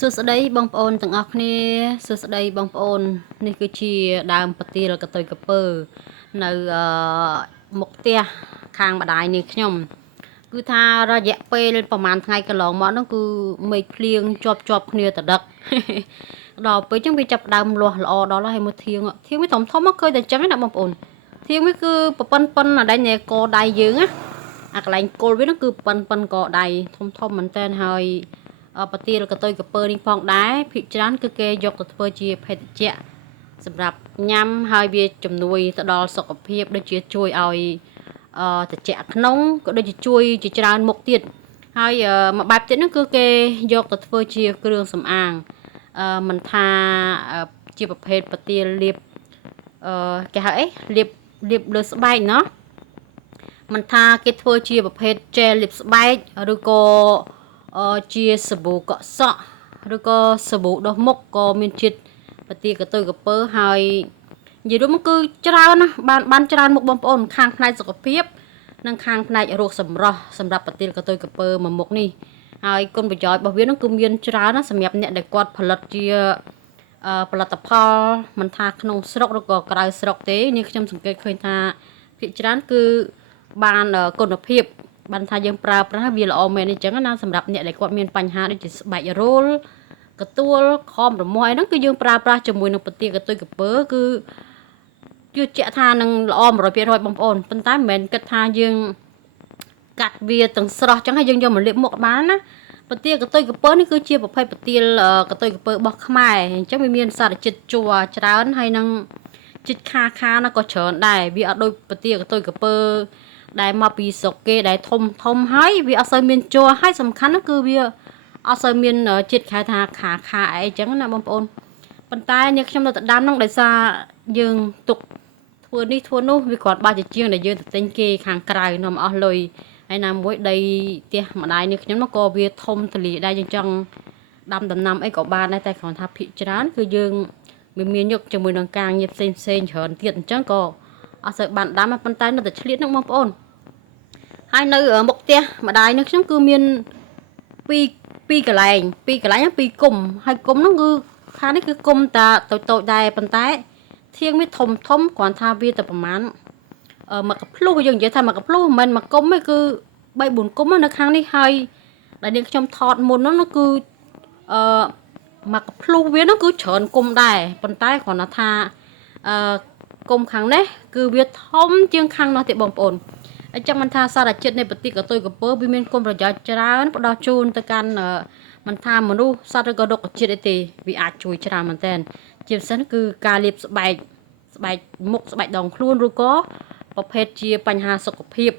សួស្តីបងប្អូនទាំងអស់គ្នាសួស្តីបងប្អូននេះគឺជាដើមប្រទាលកតុយកពើនៅមុខផ្ទះខាងម្ដាយនាងខ្ញុំគឺថារយៈពេលប្រហែលថ្ងៃកន្លងមកនោះគឺមេឃភ្លៀងជាប់គ្នាតដឹកដល់ពេលចឹងវាចាប់ដើមលាស់ល្អដល់ហើយមកធៀងវាធំឃើញតែចឹងណាបងប្អូនធៀងវាគឺប៉ុនអាដែងកដៃយើងណាអាកន្លែងគល់វានោះគឺប៉ុនកដៃធំមែនតើហើយប្រទាលកតុយកពើនេះផងដែរភិកច្រើនគឺគេយកទៅធ្វើជាភេសជ្ជៈសម្រាប់ញ៉ាំហើយវាជំនួយទៅដល់សុខភាពដូចជាជួយឲ្យត្រជាក់ក្នុងក៏ដូចជាជួយជាច្រើនមុខទៀតហើយមួយបែបទៀតនោះគឺគេយកទៅធ្វើជាគ្រឿងសម្អាងមិនថាជាប្រភេទប្រទាលលាបគេហៅអីលាបលើស្បែកเนาะមិនថាគេធ្វើជាប្រភេទជែលលាបស្បែកឬក៏ជាសាប៊ូកក់សក់ឬក៏សាប៊ូដុសមុខក៏មានជាតិប្រទាលកតុយកពើហើយនិយាយរួមមកគឺច្រើនណាបានច្រើនមុខបងប្អូនខាងផ្នែកសុខភាពនិងខាងផ្នែករោគសម្រស់សម្រាប់ប្រទាលកតុយកពើមួយមុខនេះហើយគុណប្រយោជន៍របស់វានោះគឺមានច្រើនណាសម្រាប់អ្នកដែលគាត់ផលិតជាផលិតផលមិនថាក្នុងស្រុកឬក៏ក្រៅស្រុកទេនេះខ្ញុំសង្កេតឃើញថាភាគច្រើនគឺបានគុណភាពបានថាយើងប្រើប្រាស់វាល្អមែនអញ្ចឹងណាសម្រាប់អ្នកដែលគាត់មានបញ្ហាដូចជាស្បែករោលកទួលខំរមាស់អីហ្នឹងគឺយើងប្រើប្រាស់ជាមួយនឹងប្រទាលកតុយកពើគឺជឿជាក់ថានឹងល្អ 100% បងប្អូនប៉ុន្តែមិនមែនគិតថាយើងកាត់វាទាំងស្រស់អញ្ចឹងហើយយើងយកមកលាបមុខបានណាប្រទាលកតុយកពើនេះគឺជាប្រភេទប្រទាលកតុយកពើរបស់ខ្មែរអញ្ចឹងវាមានសារជាតិជ័រច្រើនហើយនឹងជាតិខាណាក៏ច្រើនដែរវាអត់ដូចប្រទាលកតុយកពើដែលមកពីស្រុកគេដែលធំហើយវាអត់សូវមានជ័រហើយសំខាន់នោះគឺវាអត់សូវមានជាតិហៅថាខាអីចឹងណាបងប្អូនប៉ុន្តែនេះខ្ញុំនៅតែដាំនោះដោយសារយើងទុកធ្វើនេះធ្វើនោះវាគ្រាន់បើជាជាងដែលយើងទៅទិញគេខាងក្រៅនាំអស់លុយហើយណាមួយដីផ្ទះម្ដាយនេះខ្ញុំក៏វាធំទលាដែរយើងចង់ដាំដំណាំអីក៏បានដែរតែគ្រាន់ថាភិកច្រើនគឺយើងមានយកជាមួយនឹងការងារផ្សេងច្រើនទៀតអញ្ចឹងក៏អត់សូវបានដាំប៉ុន្តែនៅតែឆ្លៀតហ្នឹងបងប្អូនហើយនៅមុខផ្ទះម្ដាយនេះខ្ញុំគឺមានពីរកន្លែងពីរគុំហើយគុំហ្នឹងគឺខាងនេះគឺគុំតាតូចដែរប៉ុន្តែធៀងវាធំគ្រាន់ថាវាទៅប្រហែលមកកាភ្លុះយើងនិយាយថាមកកាភ្លុះមិនមែនមកគុំទេគឺ3 4គុំនៅខាងនេះហើយដែលនាងខ្ញុំថតមុននោះគឺមកកាភ្លុះវានោះគឺច្រើនគុំដែរប៉ុន្តែគ្រាន់ថាគុំខាងនេះគឺវាធំជាងខាងនោះទៀតបងប្អូនអញ្ចឹងមិនថាសារជាតិនៃប្រទាលកតុយកពើវាមានគុណប្រយោជន៍ច្រើនផ្ដល់ជូនទៅកាន់មិនថាមនុស្សសត្វឬក៏រុក្ខជាតិអីទេវាអាចជួយច្រើនមែនតើជាពិសេសគឺការលាបស្បែកមុខស្បែកដងខ្លួនឬក៏ប្រភេទជាបញ្ហាសុខភាព